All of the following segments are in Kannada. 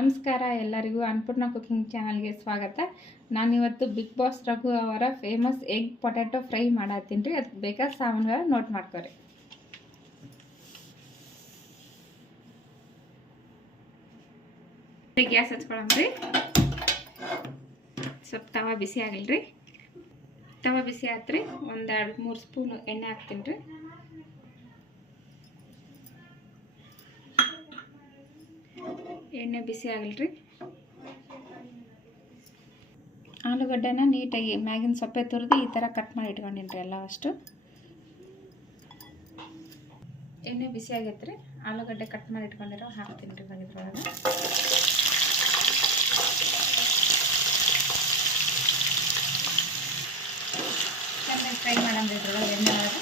ನಮಸ್ಕಾರ ಎಲ್ಲರಿಗೂ ಅನ್ನಪೂರ್ಣ ಕುಕಿಂಗ್ ಚಾನಲ್ಗೆ ಸ್ವಾಗತ. ನಾನಿವತ್ತು ಬಿಗ್ ಬಾಸ್ ರಘು ಅವರ ಫೇಮಸ್ ಎಗ್ ಪೊಟ್ಯಾಟೊ ಫ್ರೈ ಮಾಡತ್ತೀನಿ ರೀ. ಅದಕ್ಕೆ ಬೇಕಾದ ಸಾಮಾನುಗಳ ನೋಟ್ ಮಾಡ್ಕೊರಿ. ಗ್ಯಾಸ್ ಹಚ್ಕೊಳಮ್ರಿ. ಸ್ವಲ್ಪ ತವಾ ಬಿಸಿ ಆಗಿಲ್ರಿ. ತವಾ ಬಿಸಿ ಆತ್ರಿ. ಒಂದು 2-3 ಸ್ಪೂನ್ ಎಣ್ಣೆ ಹಾಕ್ತೀನಿ ರೀ. ಎಣ್ಣೆ ಬಿಸಿ ಆಗಿಲ್ರಿ. ಆಲೂಗಡ್ಡೆನ ನೀಟಾಗಿ ಮ್ಯಾಗಿನ ಸೊಪ್ಪೆ ತುರಿದು ಈ ಥರ ಕಟ್ ಮಾಡಿ ಇಟ್ಕೊಂಡಿನಿ ರೀ ಎಲ್ಲ ಅಷ್ಟು. ಎಣ್ಣೆ ಬಿಸಿ ಆಗೈತ್ರಿ. ಆಲೂಗಡ್ಡೆ ಕಟ್ ಮಾಡಿ ಇಟ್ಕೊಂಡಿರೋ ಹಾಕ್ತೀನಿ ರೀ ಇದ್ರೊಳಗೆ. ಚೆನ್ನಾಗಿ ಫ್ರೈ ಮಾಡಂದ್ರಿ ಇದ್ರೊಳಗೆ ಎಣ್ಣೆ ಒಳಗೆ.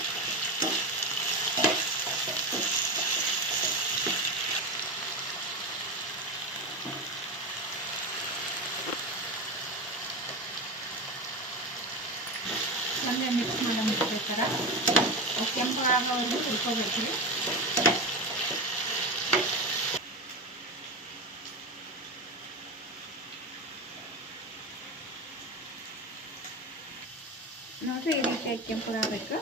ಒಂದೇ ಮಿಕ್ಸ್ ಮಾಡೋದು ಥರ ಕೆಂಪು ಆಗೋವರೆಗೂ ಹುರ್ಕೋಬೇಕು ರೀ. ನೋಡಿರಿ, ಈ ರೀತಿಯಾಗಿ ಕೆಂಪು ಆಗಬೇಕು.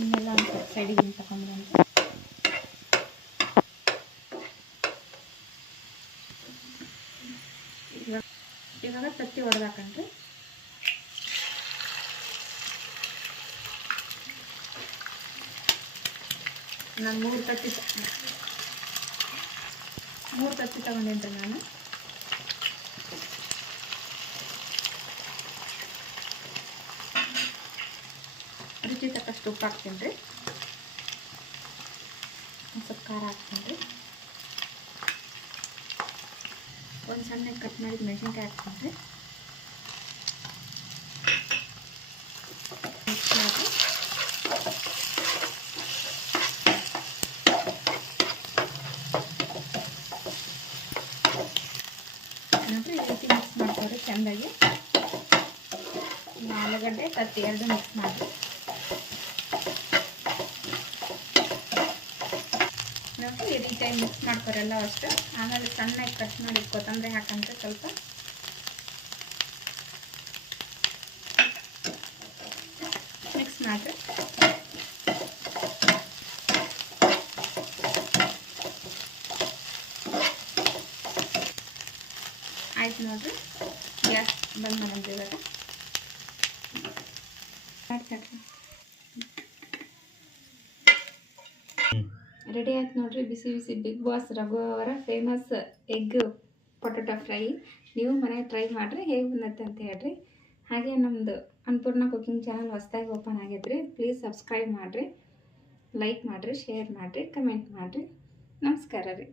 ಇನ್ನೆಲ್ಲ ಒಂದು ಸೈಡಿಗೆ ತಗೊಂಡ್ಬಂದು ಇವಾಗ ತತ್ತಿ ಹೊಡೆದಾಕಂಡ್ರಿ. ನಾನು 3 ತತ್ತಿ ತಗೊಂಡೇನ್ರಿ ನಾನು. ರುಚಿ ತಕ್ಕಷ್ಟು ಉಪ್ಪು ಹಾಕ್ತೀನಿ ರೀ. ಸ್ವಲ್ಪ ಖಾರ ಹಾಕ್ತೀನಿ ರೀ. ಒಂದು ಸಣ್ಣ ಕಟ್ ಮಾಡಿದ ಮೆಣಸಿನ್ಕಾಯಿ ಹಾಕ್ತೀನಿ ರೀ. ಮಿಕ್ಸ್ ಮಾಡಿ ನೋಡಿರಿ, ಈ ರೀತಿ ಮಿಕ್ಸ್ ಮಾಡ್ಕೊಳ್ರಿ ಚೆಂದಾಗಿ. ಆಲೂಗಡ್ಡೆ ತತ್ತಿ ಎರಡು ಮಿಕ್ಸ್ ಮಾಡಿ ನೋಡಿ, ಈ ರೀತಿಯಾಗಿ ಮಿಕ್ಸ್ ಮಾಡ್ಕೊರೆಲ್ಲ ಅಷ್ಟು. ಆಮೇಲೆ ಸಣ್ಣಗೆ ಕಟ್ ಮಾಡಿ ಕೊತ್ತಂಬರಿ ಹಾಕಂದ್ರೆ ಸ್ವಲ್ಪ ಮಿಕ್ಸ್ ಮಾಡಿರಿ. ಆಯ್ತು ನೋಡ್ರಿ, ಗ್ಯಾಸ್ ಬಂದ್ ಮಾಡಂದ್ರಿ. ಇವಾಗ ರೆಡಿ ಆಯ್ತು ನೋಡ್ರಿ. ಬಿಸಿ ಬಿಸಿ ಬಿಗ್ ಬಾಸ್ ರಘು ಅವರ ಫೇಮಸ್ ಎಗ್ ಪೊಟ್ಯಾಟೊ ಫ್ರೈ. ನೀವು ಮನೆಗೆ ಟ್ರೈ ಮಾಡಿರಿ, ಹೇಗೆ ಬಂದತ್ತೆ ಅಂತ ಹೇಳ್ರಿ. ಹಾಗೆ ನಮ್ಮದು ಅನ್ನಪೂರ್ಣ ಕುಕಿಂಗ್ ಚಾನಲ್ ಹೊಸದಾಗಿ ಓಪನ್ ಆಗೈತ್ರಿ. ಪ್ಲೀಸ್ ಸಬ್ಸ್ಕ್ರೈಬ್ ಮಾಡಿರಿ, ಲೈಕ್ ಮಾಡಿರಿ, ಶೇರ್ ಮಾಡಿರಿ, ಕಮೆಂಟ್ ಮಾಡಿರಿ. ನಮಸ್ಕಾರ ರೀ.